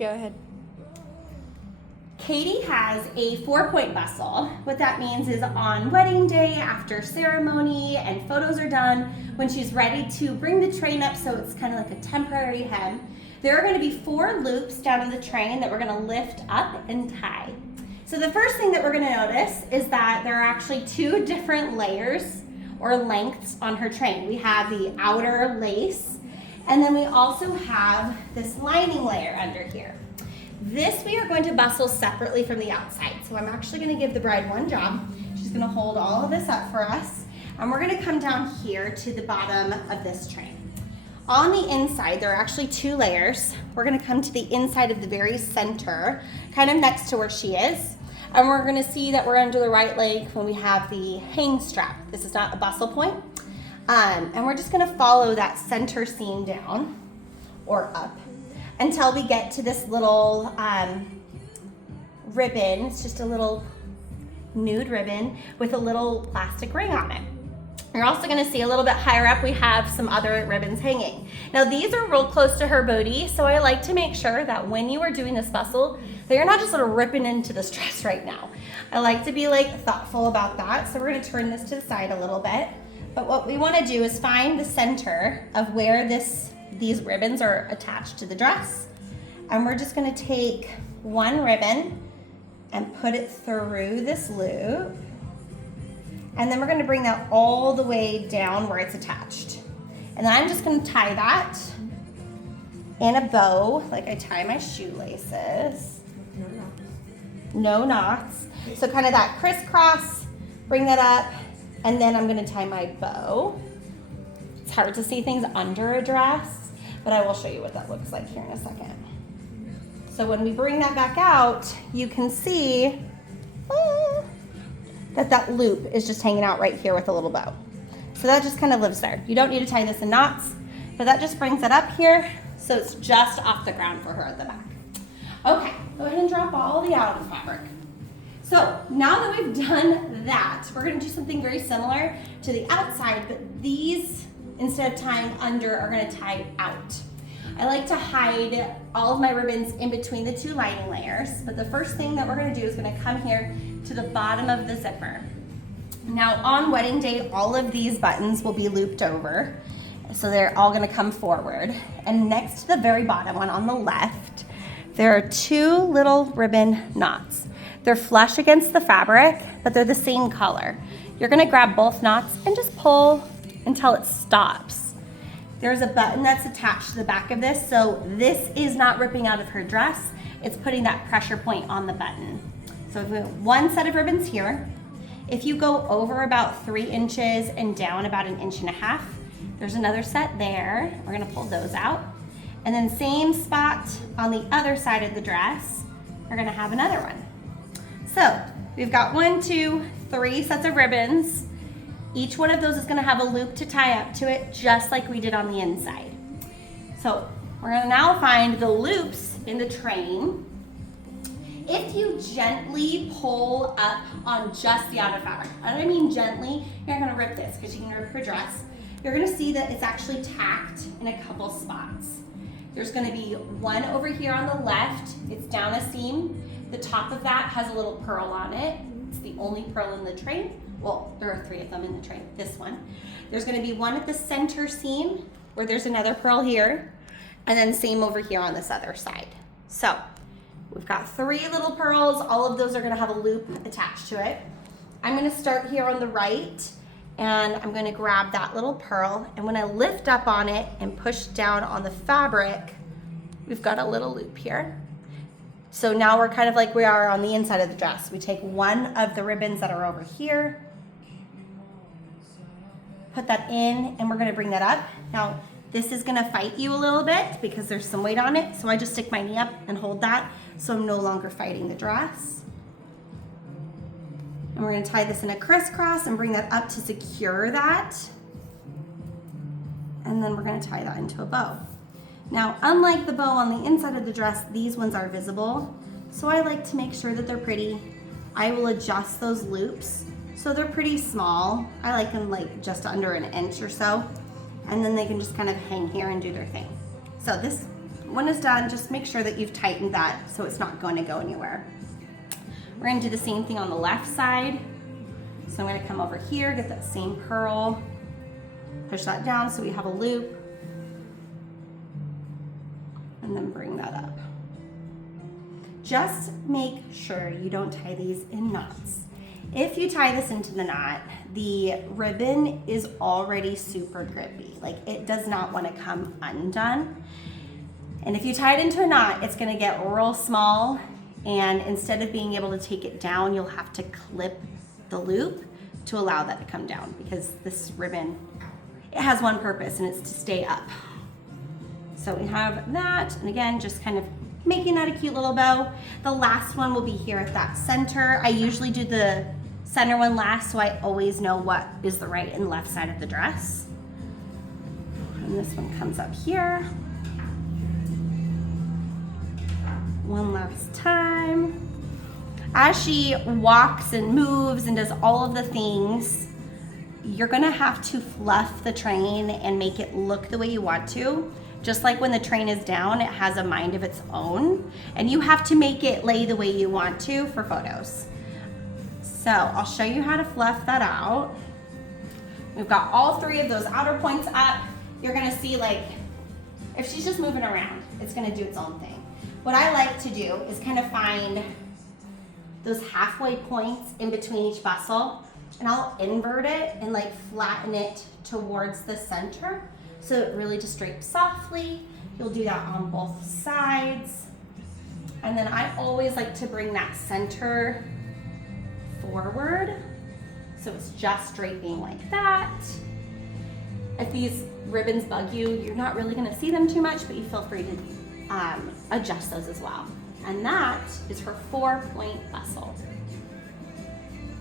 Go ahead. Katie has a 4-point bustle. What that means is on wedding day, after ceremony and photos are done, when she's ready to bring the train up so it's kind of like a temporary hem, there are going to be 4 loops down in the train that we're going to lift up and tie. So the first thing that we're going to notice is that there are actually 2 different layers or lengths on her train. We have the outer lace, and then we also have this lining layer under here. This we are going to bustle separately from the outside. So I'm actually going to give the bride one job. She's going to hold all of this up for us, and we're going to come down here to the bottom of this train. On the inside, there are actually 2 layers. We're going to come to the inside of the very center, kind of next to where she is. And we're going to see that we're under the right leg when we have the hang strap. This is not a bustle point. And we're just going to follow that center seam down or up until we get to this little ribbon. It's just a little nude ribbon with a little plastic ring on it. You're also going to see a little bit higher up we have some other ribbons hanging. Now these are real close to her booty, so I like to make sure that when you are doing this bustle that you're not just sort of ripping into this dress right now. I like to be thoughtful about that, so we're going to turn this to the side a little bit. But what we want to do is find the center of where these ribbons are attached to the dress, and we're just going to take one ribbon and put it through this loop. And then we're going to bring that all the way down where it's attached. And then I'm just going to tie that in a bow, like I tie my shoelaces. No knots. So kind of that crisscross, bring that up, and then I'm going to tie my bow. It's hard to see things under a dress, but I will show you what that looks like here in a second. So when we bring that back out, you can see that loop is just hanging out right here with a little bow. So that just kind of lives there. You don't need to tie this in knots, but that just brings it up here so it's just off the ground for her at the back. Okay, go ahead and drop all the outer fabric. So now that we've done that, we're going to do something very similar to the outside, but these, instead of tying under, are going to tie out. I like to hide all of my ribbons in between the 2 lining layers, but the first thing that we're going to do is going to come here to the bottom of the zipper. Now on wedding day, all of these buttons will be looped over, so they're all going to come forward. And next to the very bottom one on the left, there are 2 little ribbon knots. They're flush against the fabric, but they're the same color. You're going to grab both knots and just pull until it stops. There's a button that's attached to the back of this, so this is not ripping out of her dress. It's putting that pressure point on the button. So we have one set of ribbons here. If you go over about 3 inches and down about 1.5 inches, there's another set there. We're gonna pull those out. And then same spot on the other side of the dress, we're gonna have another one. So we've got 1, 2, 3 sets of ribbons. Each one of those is gonna have a loop to tie up to it, just like we did on the inside. So we're gonna now find the loops in the train. If you gently pull up on just the outer fabric, I don't mean gently, you're not gonna rip this because you can rip her dress. You're gonna see that it's actually tacked in a couple spots. There's gonna be one over here on the left, it's down a seam. The top of that has a little pearl on it. It's the only pearl in the train. Well, there are 3 of them in the train, this one. There's gonna be one at the center seam where there's another pearl here, and then same over here on this other side. So we've got 3 little pearls. All of those are gonna have a loop attached to it. I'm gonna start here on the right, and I'm gonna grab that little pearl, and when I lift up on it and push down on the fabric, we've got a little loop here. So now we're kind of like we are on the inside of the dress. We take one of the ribbons that are over here, put that in, and we're gonna bring that up. Now, this is gonna fight you a little bit because there's some weight on it, so I just stick my knee up and hold that, so I'm no longer fighting the dress. And we're gonna tie this in a crisscross and bring that up to secure that. And then we're gonna tie that into a bow. Now, unlike the bow on the inside of the dress, these ones are visible, so I like to make sure that they're pretty. I will adjust those loops so they're pretty small. I like them just under 1 inch or so, and then they can just kind of hang here and do their thing. So this one is done, just make sure that you've tightened that so it's not going to go anywhere. We're gonna do the same thing on the left side. So I'm gonna come over here, get that same curl, push that down so we have a loop, and then bring that up. Just make sure you don't tie these in knots. If you tie this into the knot, the ribbon is already super grippy. Like, it does not want to come undone. And if you tie it into a knot, it's gonna get real small, and instead of being able to take it down, you'll have to clip the loop to allow that to come down, because this ribbon, it has one purpose, and it's to stay up. So we have that, and again, just kind of making that a cute little bow. The last one will be here at that center. I usually do the center one last, so I always know what is the right and left side of the dress. And this one comes up here. One last time. As she walks and moves and does all of the things, you're gonna have to fluff the train and make it look the way you want to. Just like when the train is down, it has a mind of its own, and you have to make it lay the way you want to for photos. So I'll show you how to fluff that out. We've got all three of those outer points up. You're gonna see, like, if she's just moving around, it's gonna do its own thing. What I like to do is kind of find those halfway points in between each bustle, and I'll invert it and like flatten it towards the center so it really just drapes softly. You'll do that on both sides. And then I always like to bring that center forward so it's just draping like that. If these ribbons bug you, you're not really gonna see them too much, but you feel free to adjust those as well. And that is her 4-point bustle.